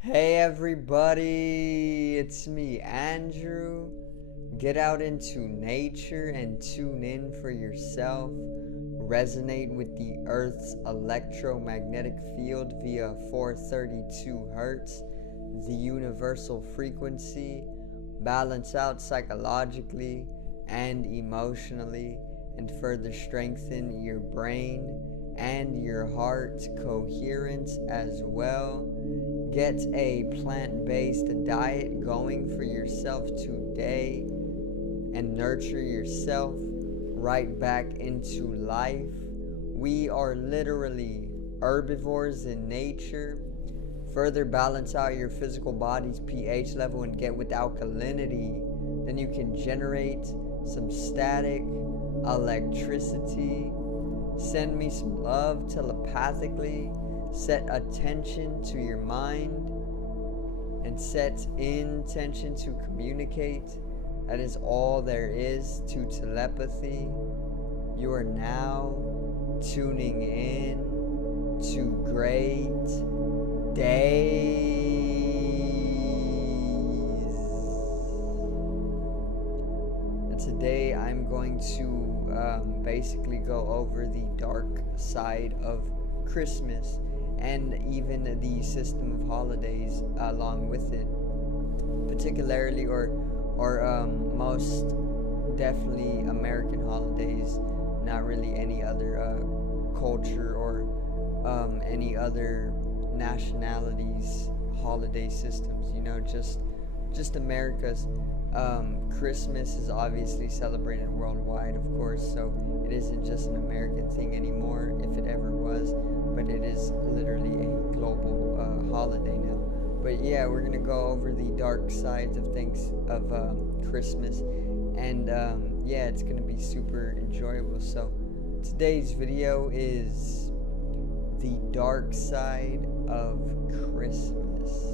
Hey everybody, it's me, Andrew. Get out into nature and tune in for yourself. Resonate with the Earth's electromagnetic field via 432 Hertz, the universal frequency. Balance out psychologically and emotionally, and further strengthen your brain and your heart coherence as well. Get a plant-based diet going for yourself today and nurture yourself right back into life. We are literally herbivores in nature. Further balance out your physical body's pH level and get with alkalinity. Then you can generate some static electricity. Send me some love telepathically. Set attention to your mind and set intention to communicate. That is all there is to telepathy. You are now tuning in to great days. And today I'm going to basically go over the dark side of Christmas and even the system of holidays along with it, particularly or most definitely American holidays, not really any other culture or any other nationalities holiday systems, just America's. Christmas is obviously celebrated worldwide, of course, so it isn't just an American thing anymore, if it ever was, but it is literally a global holiday now. But yeah, we're gonna go over the dark sides of Christmas, and yeah, it's gonna be super enjoyable. So today's video is the dark side of Christmas.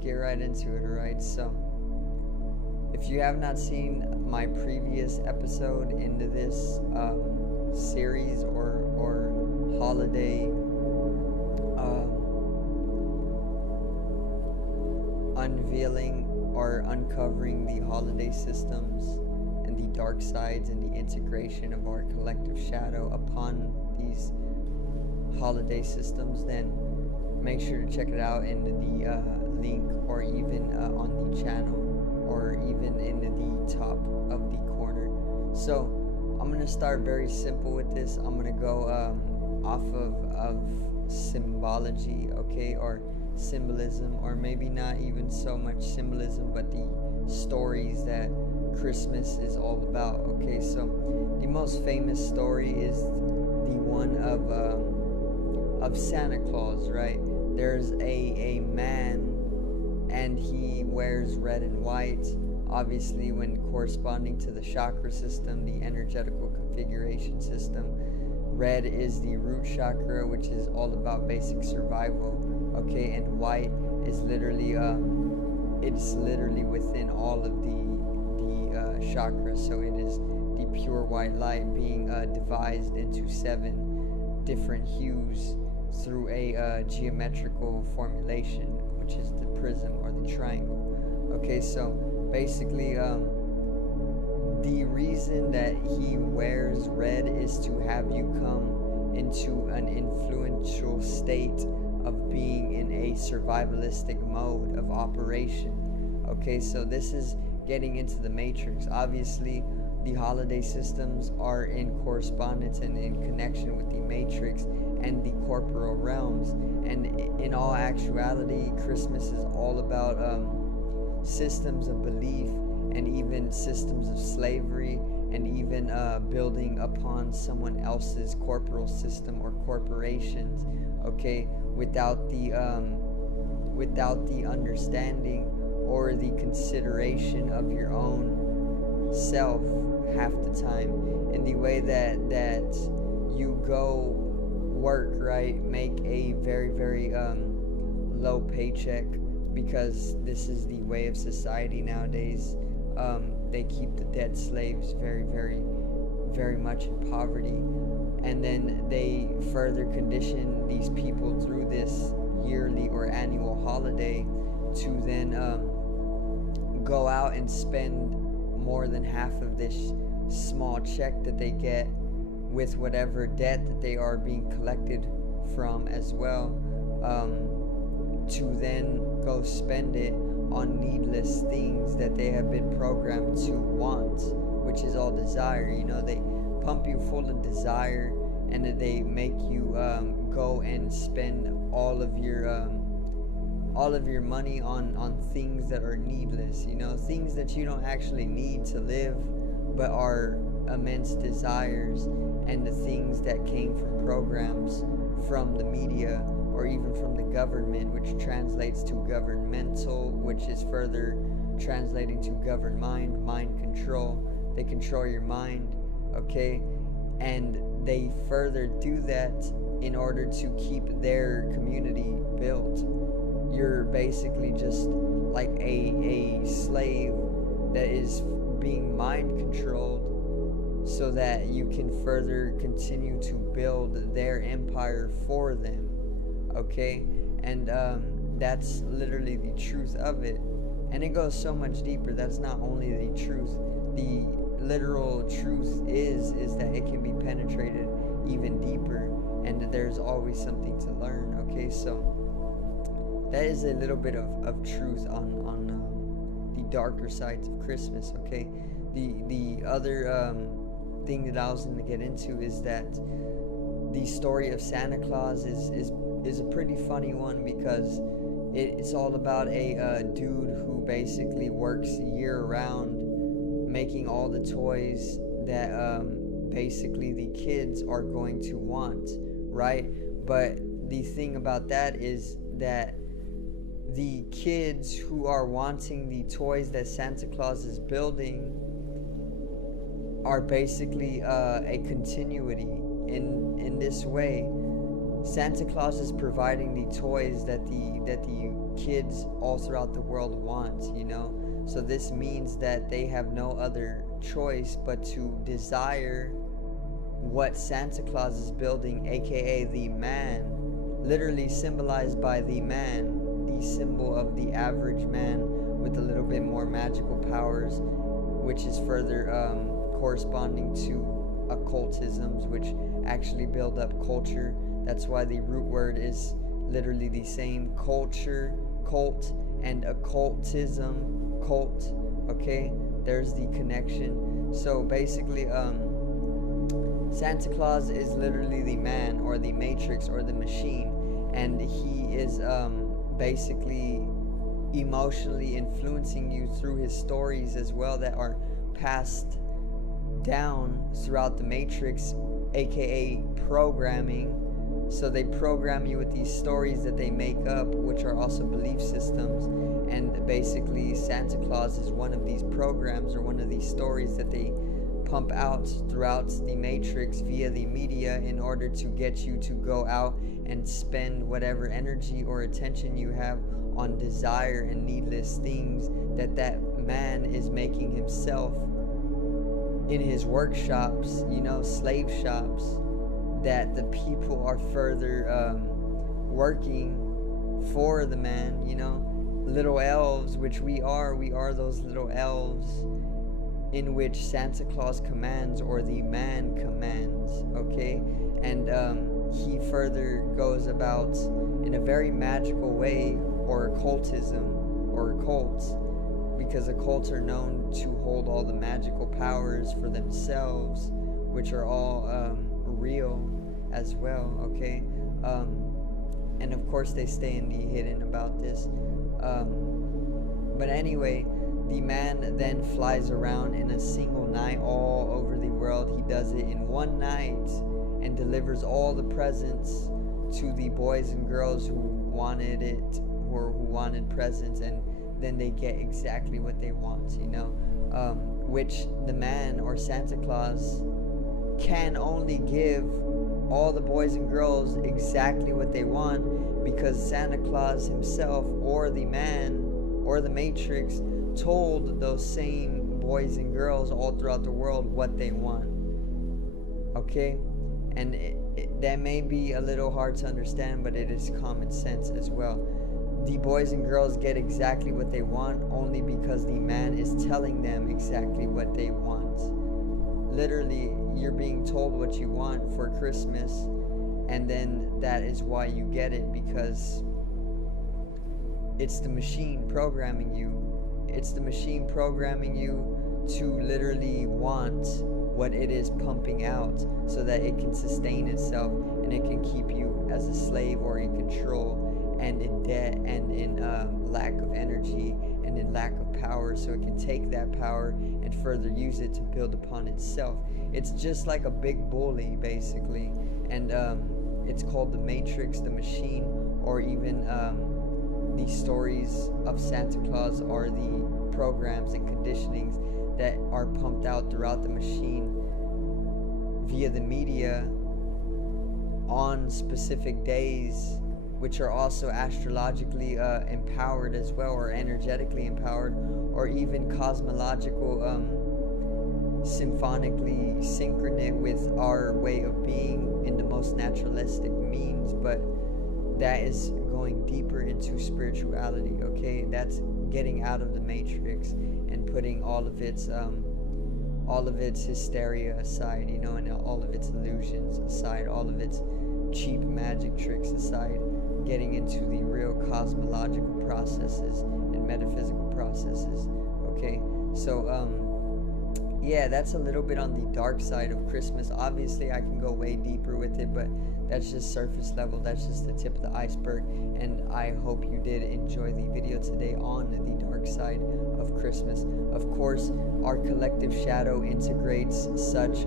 Get right into it, alright? So, if you have not seen my previous episode into this series or holiday unveiling or uncovering the holiday systems and the dark sides and the integration of our collective shadow upon these holiday systems, then make sure to check it out in the link, or even on the channel, or even in the top of the corner. So I'm gonna start very simple with this. I'm gonna go off of symbology, okay, or symbolism, or maybe not even so much symbolism, but the stories that Christmas is all about. Okay, so the most famous story is the one of Santa Claus, right? There's a man, and he wears red and white, obviously when corresponding to the chakra system, the energetical configuration system. Red is the root chakra, which is all about basic survival, okay, and white is literally it's literally within all of the chakras. So it is the pure white light being devised into 7 different hues through a geometrical formulation, which is the prism or the triangle. Okay, so basically the reason that he wears red is to have you come into an influential state of being in a survivalistic mode of operation. Okay, so this is getting into the matrix. Obviously the holiday systems are in correspondence and in connection with the matrix and the corporeal realms, and in all actuality Christmas is all about systems of belief, and even systems of slavery, and even building upon someone else's corporeal system or corporations, okay, without the understanding or the consideration of your own self half the time, in the way that you go work, right, make a very low paycheck, because this is the way of society nowadays. They keep the dead slaves very, very, very much in poverty, and then they further condition these people through this yearly or annual holiday to then go out and spend more than half of this small check that they get with whatever debt that they are being collected from as well, to then go spend it on needless things that they have been programmed to want, which is all desire. You know, they pump you full of desire, and then they make you go and spend all of your money on things that are needless, you know, things that you don't actually need to live, but are immense desires, and the things that came from programs from the media or even from the government, which translates to governmental, which is further translating to govern mind control. They control your mind, okay? And they further do that in order to keep their community built. You're basically just like a slave that is being mind controlled so that you can further continue to build their empire for them, okay? And that's literally the truth of it. And it goes so much deeper. That's not only the truth. The literal truth is that it can be penetrated even deeper, and that there's always something to learn, okay? So that is a little bit of truth on the darker sides of Christmas, okay? The other thing that I was going to get into is that the story of Santa Claus is a pretty funny one, because it's all about a dude who basically works year round making all the toys that basically the kids are going to want, right? But the thing about that is that the kids who are wanting the toys that Santa Claus is building are basically a continuity in this way. Santa Claus is providing the toys that the kids all throughout the world want, you know? So this means that they have no other choice but to desire what Santa Claus is building, aka the man, literally symbolized by the man, the symbol of the average man with a little bit more magical powers, which is further corresponding to occultisms, which actually build up culture. That's why the root word is literally the same: culture, cult, and occultism, cult, okay? There's the connection. So basically, Santa Claus is literally the man, or the matrix, or the machine, and he is basically emotionally influencing you through his stories as well, that are passed down throughout the matrix, aka programming. So they program you with these stories that they make up, which are also belief systems, and basically Santa Claus is one of these programs, or one of these stories that they pump out throughout the matrix via the media in order to get you to go out and spend whatever energy or attention you have on desire and needless things that man is making himself in his workshops, you know, slave shops, that the people are further working for the man, you know, little elves, which we are those little elves in which Santa Claus commands, or the man commands, okay? And he further goes about in a very magical way, or occultism, or occults, because occults are known to hold all the magical powers for themselves, which are all real as well, okay? And of course they stay in the hidden about this. But anyway, the man then flies around in a single night all over the world. He does it in one night and delivers all the presents to the boys and girls who wanted it, or who wanted presents, and then they get exactly what they want, you know? Which the man, or Santa Claus, can only give all the boys and girls exactly what they want, because Santa Claus himself, or the man, or the Matrix, told those same boys and girls all throughout the world what they want. Okay? And that may be a little hard to understand, but it is common sense as well. The boys and girls get exactly what they want only because the man is telling them exactly what they want. Literally, you're being told what you want for Christmas, and then that is why you get it, because it's the machine programming you. It's the machine programming you to literally want what it is pumping out, so that it can sustain itself and it can keep you as a slave or in control and in debt and in lack of energy and in lack of power, so it can take that power and further use it to build upon itself. It's just like a big bully, basically, and it's called the Matrix, the machine, or even the stories of Santa Claus are the programs and conditionings that are pumped out throughout the machine via the media on specific days, which are also astrologically empowered as well, or energetically empowered, or even cosmological, symphonically synchronous with our way of being in the most naturalistic means. But that is going deeper into spirituality, okay? That's getting out of the Matrix and putting all of its hysteria aside, you know, and all of its illusions aside, all of its cheap magic tricks aside, getting into the real cosmological processes and metaphysical processes. Okay, so yeah, that's a little bit on the dark side of Christmas. Obviously, I can go way deeper with it, but that's just surface level. That's just the tip of the iceberg, and I hope you did enjoy the video today on the dark side of Christmas. Of course, our collective shadow integrates such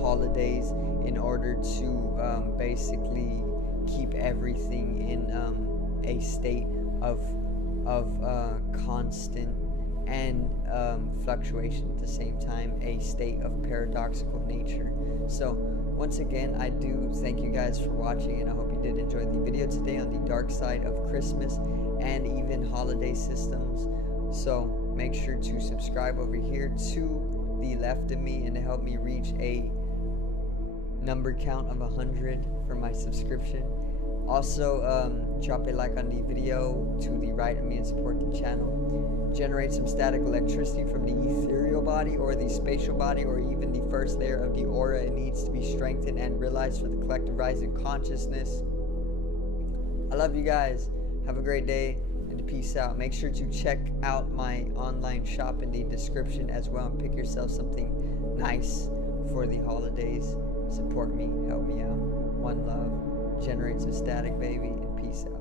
holidays in order to basically keep everything in a state of constant and fluctuation at the same time, a state of paradoxical nature. So once again, I do thank you guys for watching, and I hope you did enjoy the video today on the dark side of Christmas and even holiday systems. So make sure to subscribe over here to the left of me and to help me reach a number count of 100 for my subscription. Also, drop a like on the video to the right of me and support the channel. Generate some static electricity from the ethereal body or the spatial body or even the first layer of the aura. It needs to be strengthened and realized for the collective rise in consciousness. I love you guys. Have a great day and peace out. Make sure to check out my online shop in the description as well and pick yourself something nice for the holidays. Support me, help me out. One love. Generate some static, baby, and peace out.